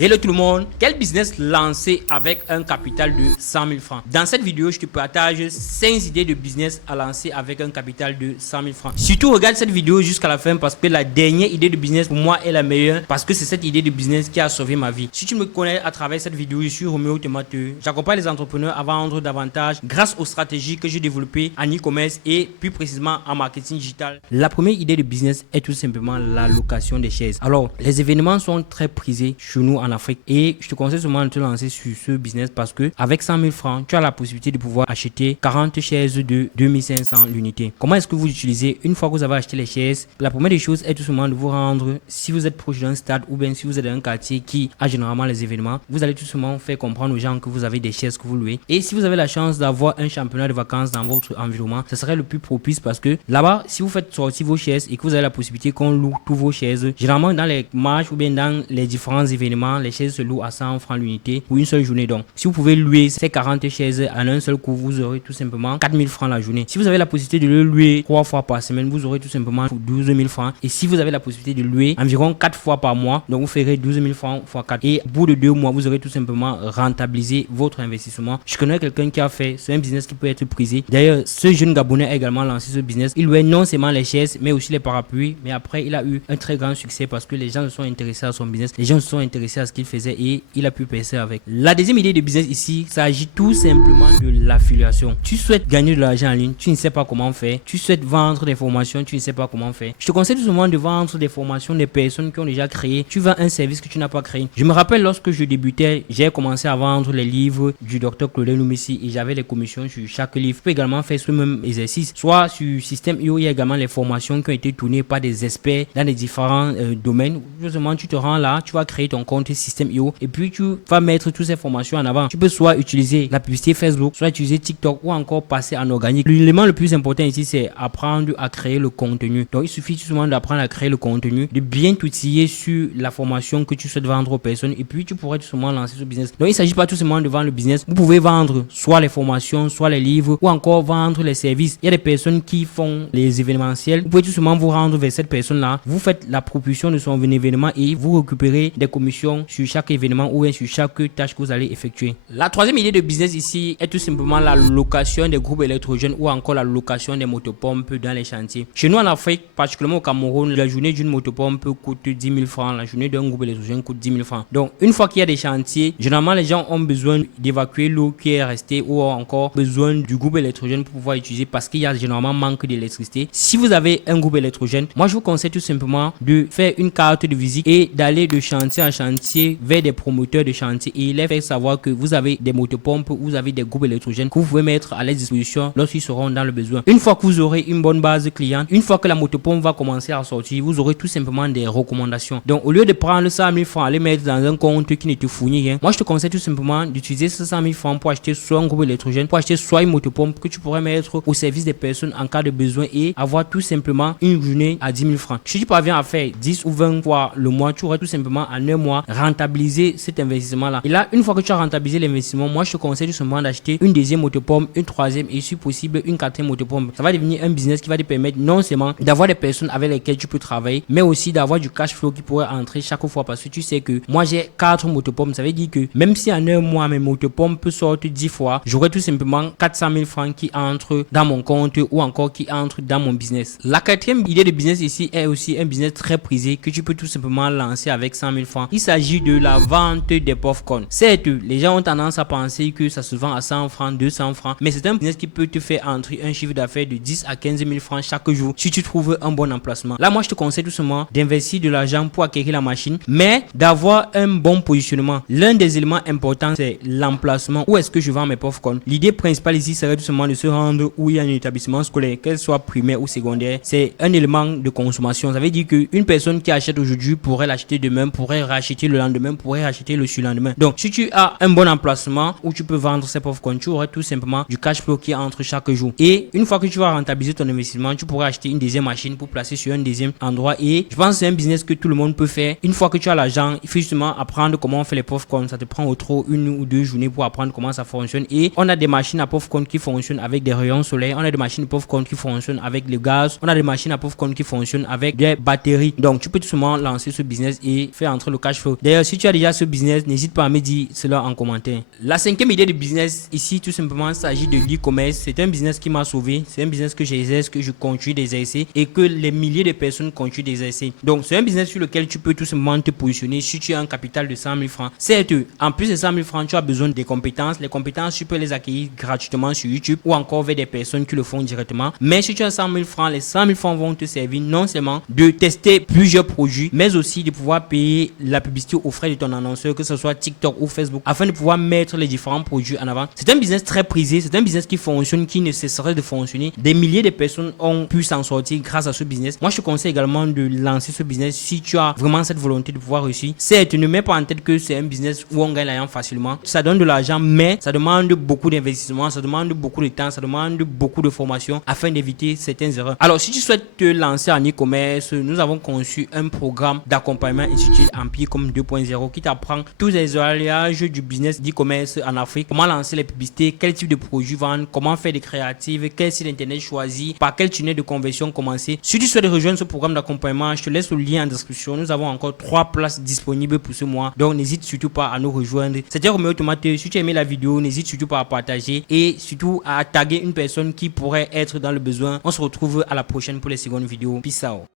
Hello tout le monde, quel business lancer avec un capital de 100 000 francs? Dans cette vidéo, je te partage 5 idées de business à lancer avec un capital de 100 000 francs. Surtout, regarde cette vidéo jusqu'à la fin parce que la dernière idée de business pour moi est la meilleure parce que c'est cette idée de business qui a sauvé ma vie. Si tu me connais à travers cette vidéo, je suis Roméo Tomateux. J'accompagne les entrepreneurs à vendre davantage grâce aux stratégies que j'ai développées en e-commerce et plus précisément en marketing digital. La première idée de business est tout simplement la location des chaises. Alors, les événements sont très prisés chez nous en Afrique et je te conseille seulement de te lancer sur ce business parce que avec 100 000 francs, tu as la possibilité de pouvoir acheter 40 chaises de 2500 l'unité. Comment est-ce que vous utilisez une fois que vous avez acheté les chaises? La première des choses est tout simplement de vous rendre, si vous êtes proche d'un stade ou bien si vous êtes dans un quartier qui a généralement les événements, vous allez tout simplement faire comprendre aux gens que vous avez des chaises que vous louez. Et si vous avez la chance d'avoir un championnat de vacances dans votre environnement, ce serait le plus propice parce que là-bas, si vous faites sortir vos chaises et que vous avez la possibilité qu'on loue tous vos chaises, généralement dans les marches ou bien dans les différents événements, les chaises se louent à 100 francs l'unité pour une seule journée. Donc, si vous pouvez louer ces 40 chaises en un seul coup, vous aurez tout simplement 4 000 francs la journée. Si vous avez la possibilité de le louer 3 fois par semaine, vous aurez tout simplement 12 000 francs. Et si vous avez la possibilité de louer environ 4 fois par mois, donc vous ferez 12 000 francs fois 4. Et au bout de 2 mois, vous aurez tout simplement rentabilisé votre investissement. Je connais quelqu'un qui a fait, c'est un business qui peut être prisé. D'ailleurs, ce jeune Gabonais a également lancé ce business. Il louait non seulement les chaises, mais aussi les parapluies. Mais après, il a eu un très grand succès parce que les gens se sont intéressés à son business. Les gens se sont intéressés à ce qu'il faisait et il a pu percer avec. La deuxième idée de business ici, ça agit tout simplement de l'affiliation. Tu souhaites gagner de l'argent en ligne, tu ne sais pas comment faire. Tu souhaites vendre des formations, tu ne sais pas comment faire. Je te conseille tout simplement de vendre des formations des personnes qui ont déjà créé. Tu vends un service que tu n'as pas créé. Je me rappelle lorsque je débutais, j'ai commencé à vendre les livres du docteur Claude Numessi et j'avais les commissions sur chaque livre. Tu peux également faire ce même exercice. Soit sur Système.io, il y a également les formations qui ont été tournées par des experts dans les différents domaines. Justement, tu te rends là, tu vas créer ton compte Système.io et puis tu vas mettre toutes ces formations en avant. Tu peux soit utiliser la publicité Facebook, soit utiliser TikTok ou encore passer en organique. L'élément le plus important ici, c'est apprendre à créer le contenu. Donc, il suffit tout simplement d'apprendre à créer le contenu, de bien t'outiller sur la formation que tu souhaites vendre aux personnes et puis tu pourrais tout simplement lancer ce business. Donc, il ne s'agit pas tout simplement de vendre le business. Vous pouvez vendre soit les formations, soit les livres ou encore vendre les services. Il y a des personnes qui font les événementiels. Vous pouvez tout simplement vous rendre vers cette personne-là. Vous faites la propulsion de son événement et vous récupérez des commissions sur chaque événement ou sur chaque tâche que vous allez effectuer. La troisième idée de business ici est tout simplement la location des groupes électrogènes ou encore la location des motopompes dans les chantiers. Chez nous en Afrique, particulièrement au Cameroun, la journée d'une motopompe coûte 10 000 francs. La journée d'un groupe électrogène coûte 10 000 francs. Donc, une fois qu'il y a des chantiers, généralement les gens ont besoin d'évacuer l'eau qui est restée ou encore besoin du groupe électrogène pour pouvoir utiliser parce qu'il y a généralement manque d'électricité. Si vous avez un groupe électrogène, moi je vous conseille tout simplement de faire une carte de visite et d'aller de chantier en chantier vers des promoteurs de chantier et les faire savoir que vous avez des motopompes, vous avez des groupes électrogènes que vous pouvez mettre à leur disposition lorsqu'ils seront dans le besoin. Une fois que vous aurez une bonne base client, une fois que la motopompe va commencer à sortir, vous aurez tout simplement des recommandations. Donc au lieu de prendre 100 000 francs, aller mettre dans un compte qui ne te fournit rien, moi je te conseille tout simplement d'utiliser ces 100 000 francs pour acheter soit un groupe électrogène, pour acheter soit une motopompe que tu pourrais mettre au service des personnes en cas de besoin et avoir tout simplement une journée à 10 000 francs. Si tu parviens à faire 10 ou 20 fois le mois, tu aurais tout simplement en un mois rentabilisé cet investissement là. Et là, une fois que tu as rentabilisé l'investissement, moi je te conseille tout simplement d'acheter une deuxième motopompe, une troisième et si possible une quatrième motopompe. Ça va devenir un business qui va te permettre non seulement d'avoir des personnes avec lesquelles tu peux travailler, mais aussi d'avoir du cash flow qui pourrait entrer chaque fois parce que tu sais que moi j'ai 4 motopompes. Ça veut dire que même si en un mois mes motopompes sortent 10 fois, j'aurai tout simplement 400 000 francs qui entrent dans mon compte ou encore qui entrent dans mon business. La quatrième idée de business ici est aussi un business très prisé que tu peux tout simplement lancer avec 100 000 francs. Il s'agit de la vente des popcorn. Certes, les gens ont tendance à penser que ça se vend à 100 francs, 200 francs, mais c'est un business qui peut te faire entrer un chiffre d'affaires de 10 à 15 000 francs chaque jour si tu trouves un bon emplacement. Là, moi, je te conseille tout simplement d'investir de l'argent pour acquérir la machine, mais d'avoir un bon positionnement. L'un des éléments importants, c'est l'emplacement. Où est-ce que je vends mes popcorn? L'idée principale ici serait tout simplement de se rendre où il y a un établissement scolaire, qu'elle soit primaire ou secondaire. C'est un élément de consommation. Ça veut dire qu'une personne qui achète aujourd'hui pourrait l'acheter demain, pourrait racheter le lendemain, pourrait racheter le surlendemain. Donc, si tu as un bon emplacement où tu peux vendre ces popcorn, tu aurais tout simplement du cash flow qui entre chaque jour. Et une fois que tu vas rentabiliser ton investissement, tu pourrais acheter une deuxième machine pour placer sur un deuxième endroit. Et je pense que c'est un business que tout le monde peut faire. Une fois que tu as l'argent, il faut justement apprendre comment on fait les popcorn. Ça te prend au trop 1 ou 2 journées pour apprendre comment ça fonctionne. Et on a des machines à popcorn qui fonctionnent avec des rayons solaires. On a des machines à popcorn qui fonctionnent avec le gaz. On a des machines à popcorn qui fonctionnent avec des batteries. Donc, tu peux tout simplement lancer ce business et faire entrer le cash flow. D'ailleurs, si tu as déjà ce business, n'hésite pas à me dire cela en commentaire. La 5e idée de business ici, tout simplement, il s'agit de l'e-commerce. C'est un business qui m'a sauvé. C'est un business que j'exerce, que je continue d'exercer et que les milliers de personnes continuent d'exercer. Donc, c'est un business sur lequel tu peux tout simplement te positionner si tu as un capital de 100 000 francs. Certes, en plus de 100 000 francs, tu as besoin des compétences. Les compétences, tu peux les acquérir gratuitement sur YouTube ou encore vers des personnes qui le font directement. Mais si tu as 100 000 francs, les 100 000 francs vont te servir non seulement de tester plusieurs produits, mais aussi de pouvoir payer la publicité aux frais de ton annonceur, que ce soit TikTok ou Facebook, afin de pouvoir mettre les différents produits en avant. C'est un business très prisé, c'est un business qui fonctionne, qui ne cesserait de fonctionner. Des milliers de personnes ont pu s'en sortir grâce à ce business. Moi, je te conseille également de lancer ce business si tu as vraiment cette volonté de pouvoir réussir. Certes, ne mets pas en tête que c'est un business où on gagne l'argent facilement. Ça donne de l'argent, mais ça demande beaucoup d'investissement, ça demande beaucoup de temps, ça demande beaucoup de formation afin d'éviter certaines erreurs. Alors, si tu souhaites te lancer en e-commerce, nous avons conçu un programme d'accompagnement intitulé Empire comme 2.0 qui t'apprend tous les alliages du business d'e-commerce en Afrique, comment lancer les publicités, quel type de produits vendre, comment faire des créatives, quel site internet choisir, par quel tunnel de conversion commencer. Si tu souhaites rejoindre ce programme d'accompagnement, je te laisse le lien en description. Nous avons encore 3 places disponibles pour ce mois, donc n'hésite surtout pas à nous rejoindre. C'était Roméo Tomate. Si tu as aimé la vidéo, n'hésite surtout pas à partager et surtout à taguer une personne qui pourrait être dans le besoin. On se retrouve à la prochaine pour les secondes vidéos. Peace out.